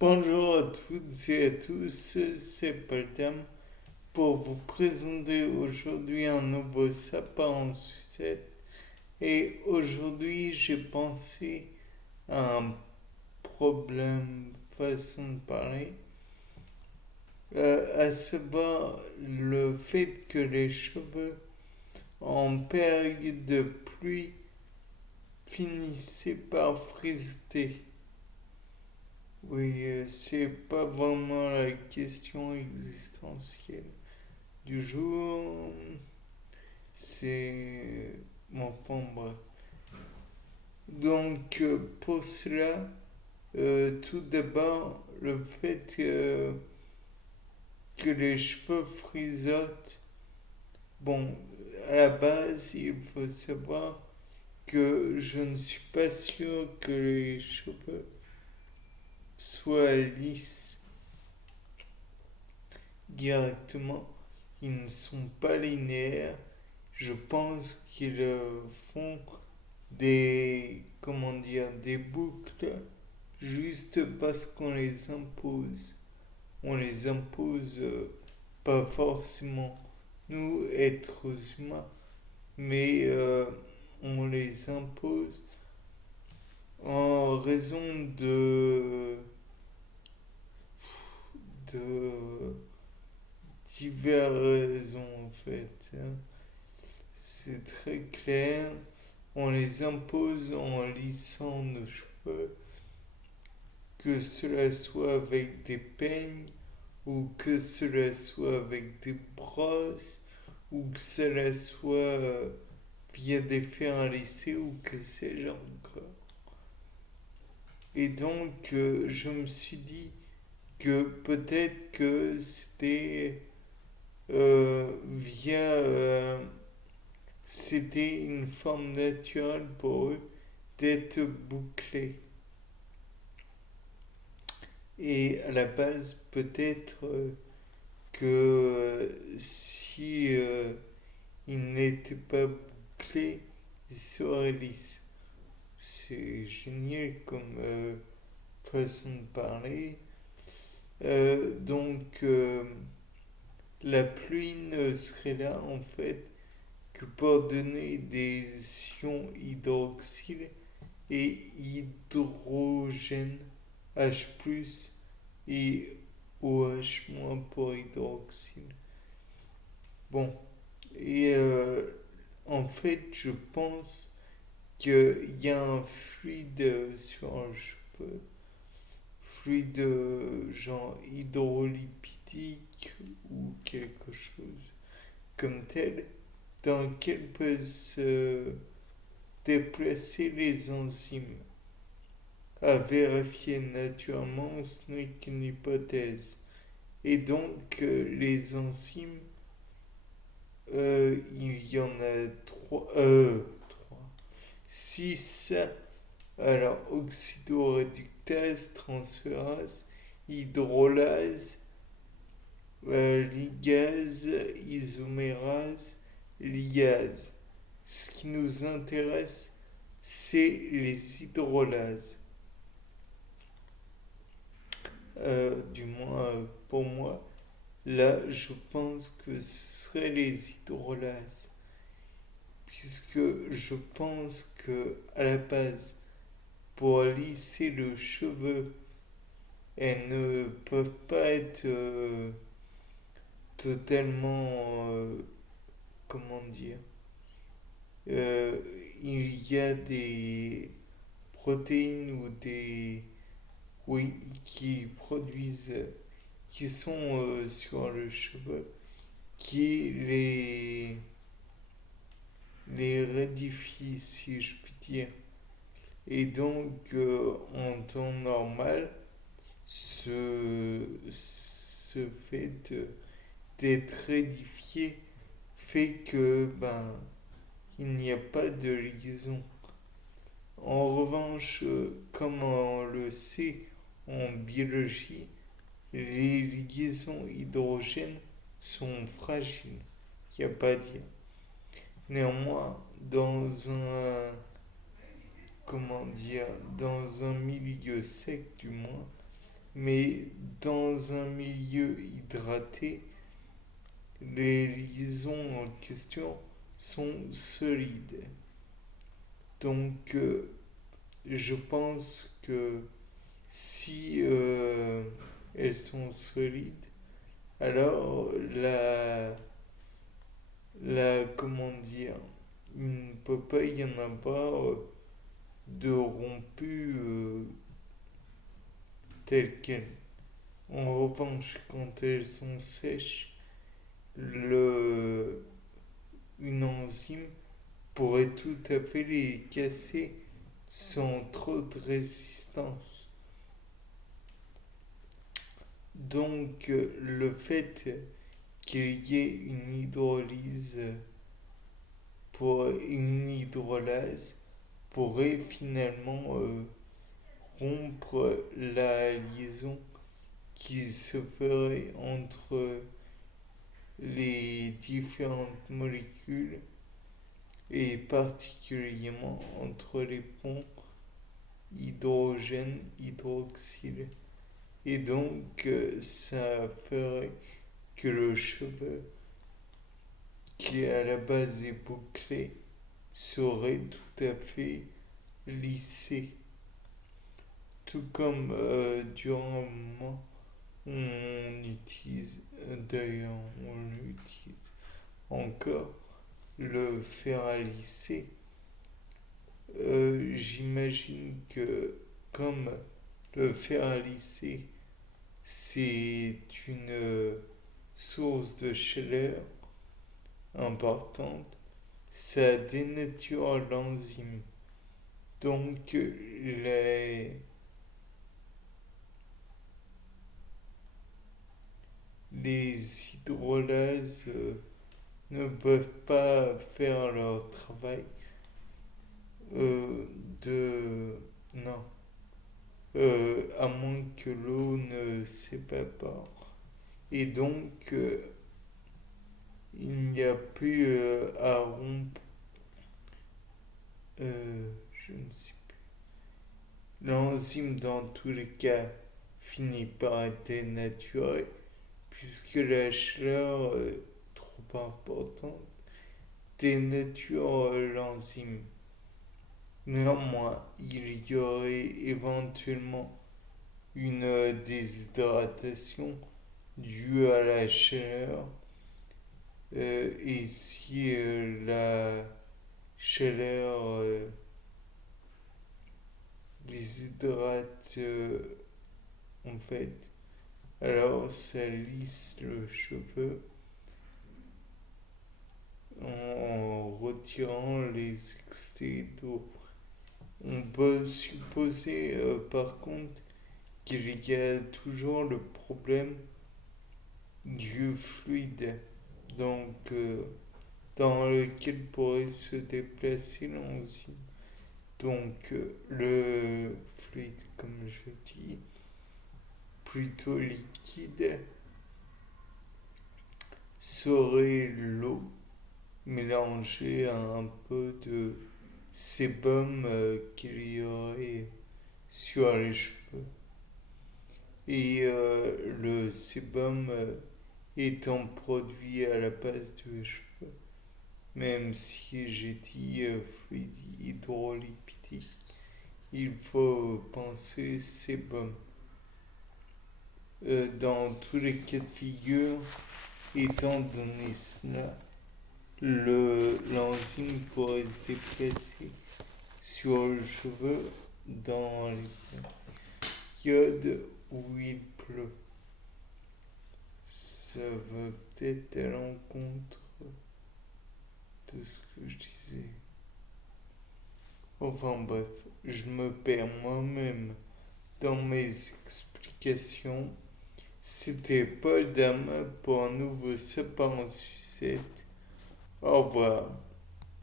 Bonjour à toutes et à tous, c'est Paltam pour vous présenter aujourd'hui un nouveau sapin en sucette. Et aujourd'hui, j'ai pensé à un problème, façon de parler, à savoir le fait que les cheveux en période de pluie finissaient par friser. Oui, c'est pas vraiment la question existentielle du jour. C'est mon bref. Donc, pour cela, tout d'abord, le fait que les cheveux frisottent, bon, à la base, il faut savoir que je ne suis pas sûr que les cheveux soient lisses directement. Ils ne sont pas linéaires. Je pense qu'ils font comment dire, des boucles juste parce qu'on les impose. On les impose pas forcément nous, êtres humains, mais on les impose en raison de diverses raisons en fait, hein. C'est très clair. On les impose en lissant nos cheveux, que cela soit avec des peignes, ou que cela soit avec des brosses, ou que cela soit via des fers à lisser, ou que sais-je encore. Et donc, je me suis dit que peut-être que c'était via c'était une forme naturelle pour eux d'être bouclés. Et à la base, peut-être que si il n'était pas bouclé, il serait lisse. C'est génial comme façon de parler. Donc, la pluie ne serait là en fait que pour donner des ions hydroxyle et hydrogène H+, et OH- pour hydroxyle. Bon, et en fait, je pense qu'il y a un fluide sur un cheveu, fluide genre hydrolipidique ou quelque chose comme tel, dans lequel peuvent se déplacer les enzymes. À vérifier naturellement, ce n'est qu'une hypothèse. Et donc, les enzymes, il y en a trois, six. Alors, oxydoréductase, transférase, hydrolase, ligase, isomérase, liase. Ce qui nous intéresse, c'est les hydrolases. Du moins, pour moi, là, je pense que ce serait les hydrolases. Puisque je pense que, à la base, pour lisser le cheveu, elles ne peuvent pas être totalement, comment dire, euh, il y a des protéines ou des, oui, qui produisent, qui sont sur le cheveu, qui les rédifient, si je puis dire. Et donc, en temps normal, ce fait d'être édifié fait que il n'y a pas de liaison. En revanche, comme on le sait en biologie, les liaisons hydrogènes sont fragiles. Il n'y a pas à dire. Néanmoins, comment dire, dans un milieu sec du moins, mais dans un milieu hydraté, les liaisons en question sont solides. Donc, je pense que si elles sont solides, alors comment dire, il ne peut pas y en avoir de rompu telles quelles. En revanche, quand elles sont sèches, le, une enzyme pourrait tout à fait les casser sans trop de résistance. Donc, le fait qu'il y ait une hydrolyse pour une hydrolase pourrait finalement rompre la liaison qui se ferait entre les différentes molécules et particulièrement entre les ponts hydrogène-hydroxyle. Et donc, ça ferait que le cheveu, qui à la base est bouclé, serait tout à fait lissé. Tout comme durant un moment, on utilise, d'ailleurs, on utilise encore le fer à lisser. J'imagine que comme le fer à lisser, c'est une source de chaleur importante, ça dénature l'enzyme. Donc les hydrolases ne peuvent pas faire leur travail de... Non. À moins que l'eau ne s'évapore. Et donc, il n'y a plus à rompre. Je ne sais plus. L'enzyme, dans tous les cas, finit par être dénaturée, puisque la chaleur trop importante dénature l'enzyme. Néanmoins, il y aurait éventuellement une déshydratation due à la chaleur. Et si la chaleur déshydrate en fait, alors ça lisse le cheveu en retirant les excès d'eau. On peut supposer par contre qu'il y a toujours le problème du fluide, donc dans lequel pourrait se déplacer l'enzyme. Donc le fluide, comme je dis, plutôt liquide, serait l'eau mélangée à un peu de sébum qu'il y aurait sur les cheveux. Et le sébum étant produit à la base des cheveux, même si j'ai dit fluide hydrolipidé, il faut penser sébum. Dans tous les cas de figure, étant donné cela, l'enzyme pourrait être déplacée sur le cheveu dans les périodes où il pleut. Ça va peut-être à l'encontre de ce que je disais. Enfin bref, je me perds moi-même dans mes explications. C'était Paul Dame pour un nouveau sapin en sucette. Au revoir.